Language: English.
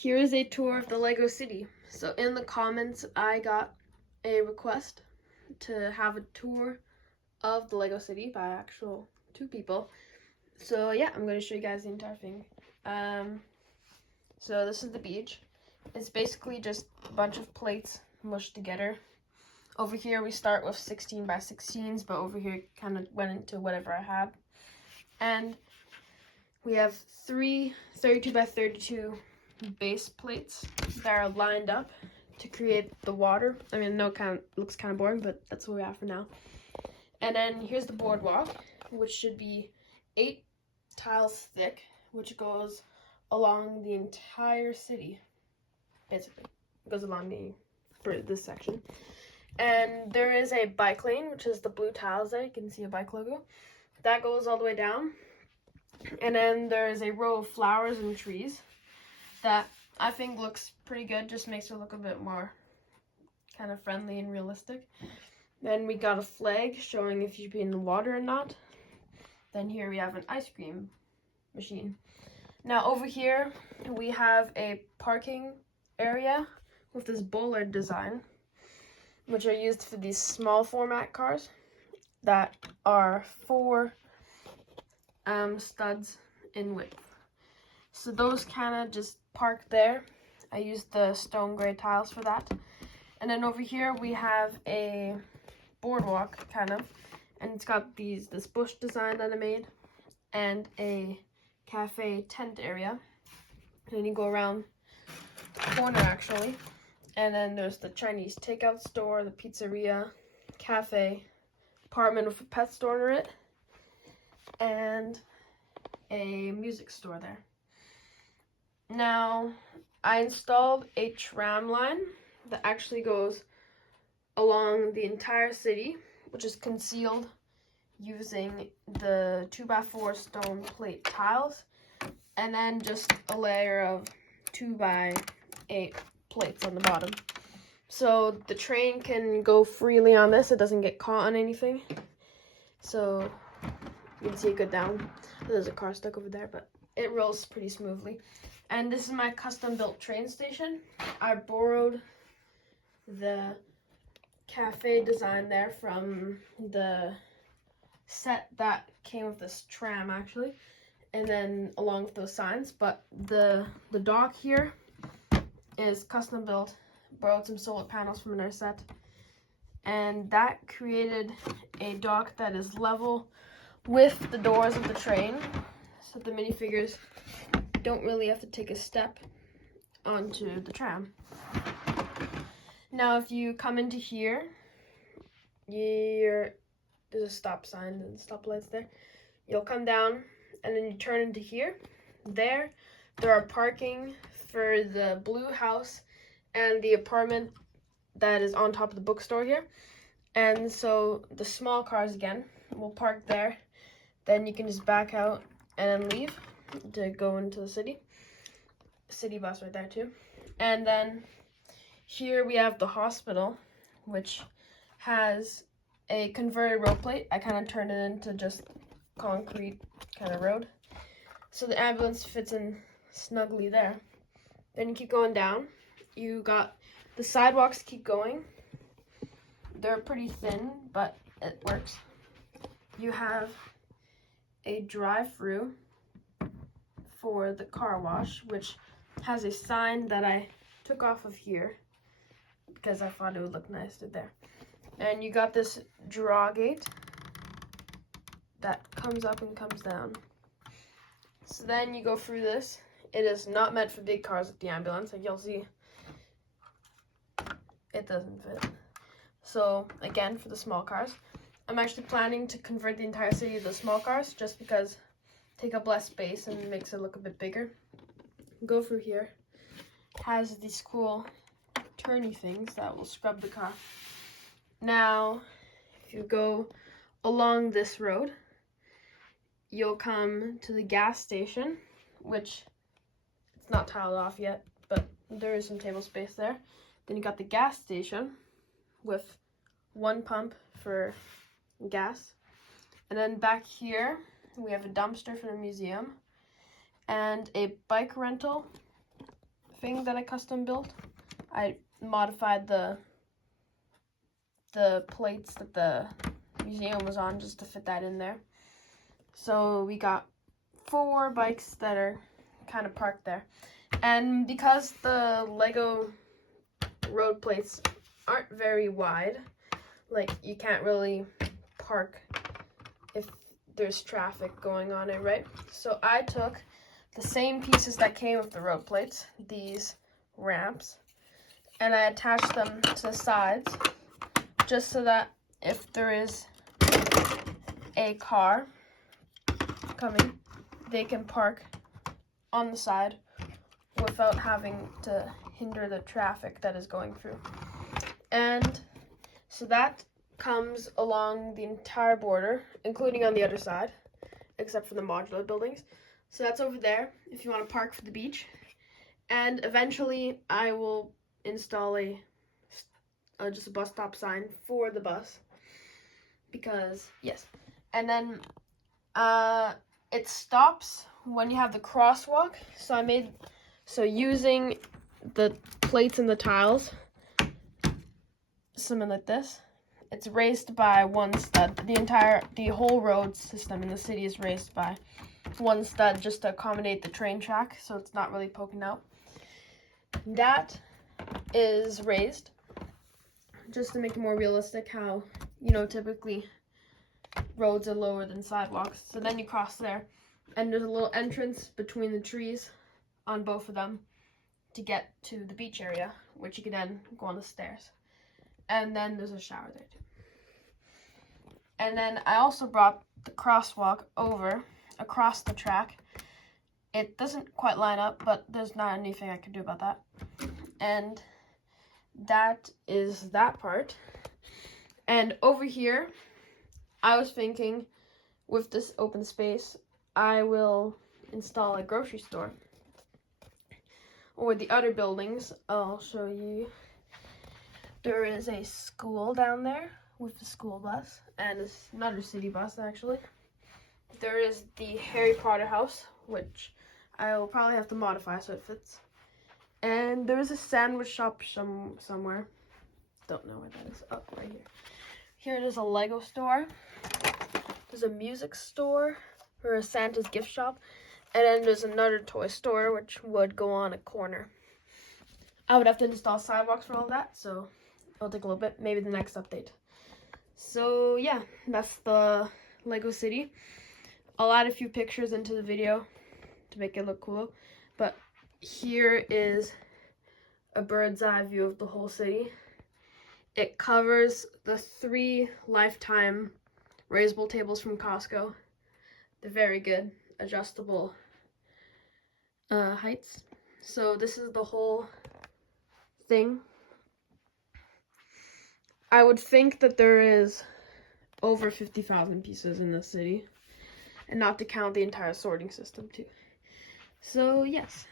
Here is a tour of the Lego City. So in the comments, I got a request to have a tour of the Lego City by actual two people. So yeah, I'm going to show you guys the entire thing. So this is the beach. It's basically just a bunch of plates mushed together. Over here we start with 16 by 16s, but over here it kind of went into whatever I had. And we have 3 32 by 32 base plates that are lined up to create the water. I mean, no, looks kind of boring, but that's what we have for now. And then here's the boardwalk, which should be 8 tiles thick, which goes along the entire city. Basically, it goes along this section. And there is a bike lane, which is the blue tiles there. You can see a bike logo. That goes all the way down. And then there is a row of flowers and trees that I think looks pretty good, just makes it look a bit more kind of friendly and realistic. Then we got a flag showing if you'd be in the water or not. Then here we have an ice cream machine. Now over here we have a parking area with this bollard design, which are used for these small format cars that are 4 studs in width. So those kind of just park there. I used the stone gray tiles for that. And then over here we have a boardwalk kind of, and it's got this bush design that I made and a cafe tent area. And then you go around the corner actually, and then there's the Chinese takeout store, the pizzeria, cafe, apartment with a pet store near it, and a music store there. Now, I installed a tram line that actually goes along the entire city, which is concealed using the 2x4 stone plate tiles, and then just a layer of 2x8 plates on the bottom. So the train can go freely on this, it doesn't get caught on anything. So you can see it go down. There's a car stuck over there, but it rolls pretty smoothly. And this is my custom built train station. I borrowed the cafe design there from the set that came with this tram actually, and then along with those signs. But the dock here is custom built. Borrowed some solar panels from another set, and that created a dock that is level with the doors of the train, so the minifigures don't really have to take a step onto the tram. Now if you come into here, there's a stop sign and stoplights there. You'll come down and then you turn into here. There are parking for the blue house and the apartment that is on top of the bookstore here. And so the small cars again will park there. Then you can just back out and then leave to go into the city. City bus right there too. And then here we have the hospital, which has a converted road plate. I kind of turned it into just concrete kind of road, so the ambulance fits in snugly there. Then you keep going down. You got the sidewalks keep going. They're pretty thin, but it works. You have a drive-through for the car wash, which has a sign that I took off of here because I thought it would look nice there. And you got this draw gate that comes up and comes down. So then you go through this. It is not meant for big cars with the ambulance, like you'll see. It doesn't fit. So again, for the small cars, I'm actually planning to convert the entire city to small cars just because take up less space and makes it look a bit bigger. Go through here. Has these cool turny things that will scrub the car. Now, if you go along this road, you'll come to the gas station, which it's not tiled off yet, but there is some table space there. Then you got the gas station with 1 pump for gas. And then back here, we have a dumpster for the museum and a bike rental thing that I custom built. I modified the plates that the museum was on just to fit that in there. So we got 4 bikes that are kind of parked there. And because the Lego road plates aren't very wide, like you can't really park if there's traffic going on it, right? So I took the same pieces that came with the road plates, these ramps, and I attached them to the sides just so that if there is a car coming, they can park on the side without having to hinder the traffic that is going through. And so that comes along the entire border, including on the other side, except for the modular buildings. So that's over there if you want to park for the beach. And eventually I will install just a bus stop sign for the bus, because yes. And then it stops when you have the crosswalk. So using the plates and the tiles, something like this, it's raised by 1 stud. The whole road system in the city is raised by 1 stud just to accommodate the train track, so it's not really poking out. That is raised just to make it more realistic how, typically roads are lower than sidewalks. So then you cross there, and there's a little entrance between the trees on both of them to get to the beach area, which you can then go on the stairs. And then there's a shower there too. And then I also brought the crosswalk over across the track. It doesn't quite line up, but there's not anything I can do about that. And that is that part. And over here, I was thinking with this open space, I will install a grocery store. Or the other buildings, I'll show you. There is a school down there with the school bus, and it's another city bus actually. There is the Harry Potter house, which I will probably have to modify so it fits. And there is a sandwich shop somewhere. Don't know where that is. Oh, right here. Here it is, a Lego store. There's a music store, or a Santa's gift shop. And then there's another toy store, which would go on a corner. I would have to install sidewalks for all that, so it'll take a little bit, maybe the next update. So yeah, that's the Lego city. I'll add a few pictures into the video to make it look cool. But here is a bird's eye view of the whole city. It covers the 3 lifetime raisable tables from Costco. They're very good, adjustable heights. So this is the whole thing. I would think that there is over 50,000 pieces in this city, and not to count the entire sorting system too. So yes.